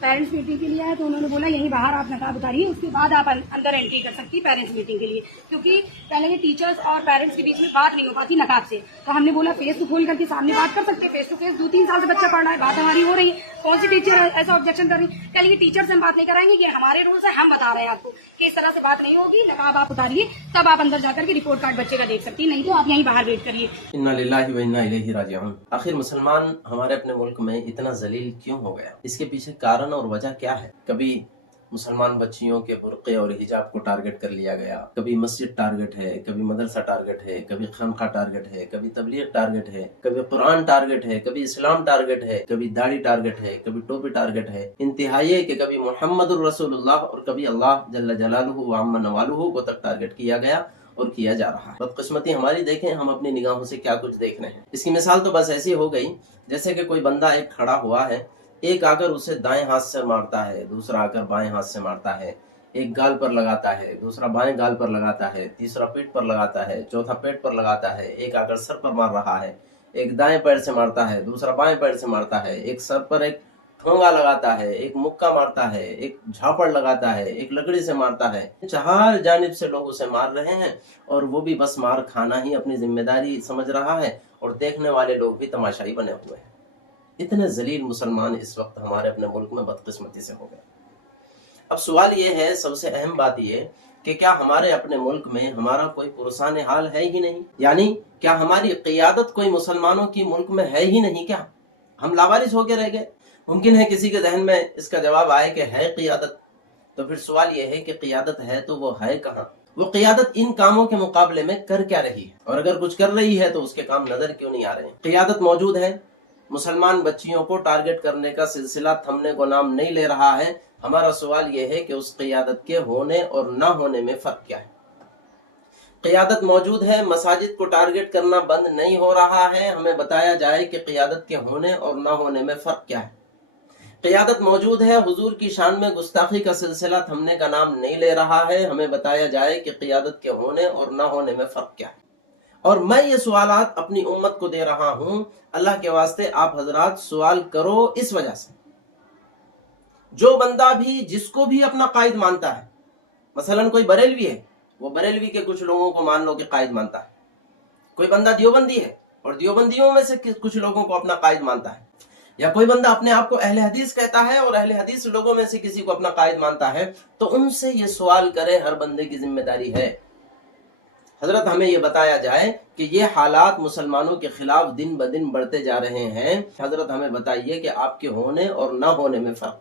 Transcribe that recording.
Parents meeting کے لیے آیا تو انہوں نے بولا یہیں باہر آپ نقاب اتاریے، اس کے بعد آپ اندر انٹری کر سکتی پیرنٹس میٹنگ کے لیے، کیونکہ پہلے ٹیچرس اور پیرنٹس کے بیچ میں بات نہیں ہو پاتی نقاب سے. تو ہم نے بولا فیس تو کھول کر کے سامنے بات کر سکتے، فیس ٹو فیس 2-3 سال سے بچہ پڑھ رہا ہے، بات ہماری ہو رہی ہے، کون سی ٹیچر ایسا آبجیکشن کر رہی ہے؟ کہہ لیے ٹیچر سے ہم بات نہیں کرائیں گے، یہ ہمارے رولس ہیں، ہم بتا رہے ہیں آپ کو کہ اس طرح سے بات نہیں ہوگی، نقاب آپ اتاریے تب آپ اندر جا کر کے رپورٹ کارڈ بچے کا دیکھ سکتی، نہیں تو آپ یہیں باہر ویٹ کریے. انا للہ و انا الیہ راجعون. آخر مسلمان ہمارے اپنے ملک میں اتنا ذلیل کیوں ہو گیا؟ اس کے پیچھے کارن اور وجہ کیا ہے؟ کبھی مسلمان بچیوں کے برقعے اور حجاب کو ٹارگٹ کر لیا گیا، کبھی مسجد ٹارگٹ ہے، کبھی مدرسہ ٹارگٹ ہے، کبھی خانقاہ ٹارگٹ ہے، کبھی تبلیغ ٹارگٹ ہے، کبھی قرآن ٹارگٹ ہے، کبھی اسلام ٹارگٹ ہے، کبھی داڑھی ٹارگٹ ہے، کبھی ٹوپی ٹارگٹ ہے. انتہائی ہے کہ کبھی محمد الرسول اللہ اور کبھی اللہ جل جلالہ و عم نوالہ کو تک ٹارگٹ کیا گیا اور کیا جا رہا ہے. بدقسمتی ہماری دیکھیں ہم اپنی نگاہوں سے کیا کچھ دیکھ رہے ہیں. اس کی مثال تو بس ایسی ہو گئی جیسے کہ کوئی بندہ ایک کھڑا ہوا ہے، ایک آ کر اسے دائیں ہاتھ سے مارتا ہے، دوسرا آ کر بائیں ہاتھ سے مارتا ہے، ایک گال پر لگاتا ہے، دوسرا بائیں گال پر لگاتا ہے، تیسرا پیٹ پر لگاتا ہے، چوتھا پیٹ پر لگاتا ہے، ایک آ کر سر پر مار رہا ہے، ایک دائیں پیر سے مارتا ہے، دوسرا بائیں پیر سے مارتا ہے، ایک سر پر ایک ٹھونگا لگاتا ہے، ایک مکہ مارتا ہے، ایک جھاپڑ لگاتا ہے، ایک لکڑی سے مارتا ہے. چار جانب سے لوگ اسے مار رہے ہیں اور وہ بھی بس مار کھانا ہی اپنی ذمہ داری سمجھ رہا ہے اور دیکھنے والے لوگ بھی تماشائی بنے ہوئے ہیں. اتنے ذلیل مسلمان اس وقت ہمارے اپنے ملک میں بدقسمتی سے ہو گئے. اب سوال یہ ہے، سب سے اہم بات یہ کہ کیا ہمارے اپنے ملک میں ہمارا کوئی پرسان حال ہے ہی نہیں؟ یعنی کیا ہماری قیادت کوئی مسلمانوں کی ملک میں ہے ہی نہیں؟ کیا ہم لاوارث ہو کے رہ گئے؟ ممکن ہے کسی کے ذہن میں اس کا جواب آئے کہ ہے قیادت. تو پھر سوال یہ ہے کہ قیادت ہے تو وہ ہے کہاں؟ وہ قیادت ان کاموں کے مقابلے میں کر کیا رہی ہے؟ اور اگر کچھ کر رہی ہے تو اس کے کام نظر کیوں نہیں آ رہے ہیں؟ قیادت موجود ہے، مسلمان بچیوں کو ٹارگٹ کرنے کا سلسلہ تھمنے کو نام نہیں لے رہا ہے. ہمارا سوال یہ ہے کہ اس قیادت کے ہونے اور نہ ہونے میں فرق کیا ہے؟ قیادت موجود ہے، مساجد کو ٹارگٹ کرنا بند نہیں ہو رہا ہے، ہمیں بتایا جائے کہ قیادت کے ہونے اور نہ ہونے میں فرق کیا ہے. قیادت موجود ہے، حضور کی شان میں گستاخی کا سلسلہ تھمنے کا نام نہیں لے رہا ہے، ہمیں بتایا جائے کہ قیادت کے ہونے اور نہ ہونے میں فرق کیا ہے. اور میں یہ سوالات اپنی امت کو دے رہا ہوں، اللہ کے واسطے آپ حضرات سوال کرو. اس وجہ سے جو بندہ بھی جس کو بھی اپنا قائد مانتا ہے، مثلا کوئی بریلوی ہے، وہ بریلوی کے کچھ لوگوں کو مان لو کہ قائد مانتا ہے. کوئی بندہ دیوبندی ہے اور دیوبندیوں میں سے کچھ لوگوں کو اپنا قائد مانتا ہے، یا کوئی بندہ اپنے آپ کو اہل حدیث کہتا ہے اور اہل حدیث لوگوں میں سے کسی کو اپنا قائد مانتا ہے، تو ان سے یہ سوال کرے، ہر بندے کی ذمہ داری ہے. حضرت ہمیں یہ بتایا جائے کہ یہ حالات مسلمانوں کے خلاف دن بدن بڑھتے جا رہے ہیں، حضرت ہمیں بتائیے کہ آپ کے ہونے اور نہ ہونے میں فرق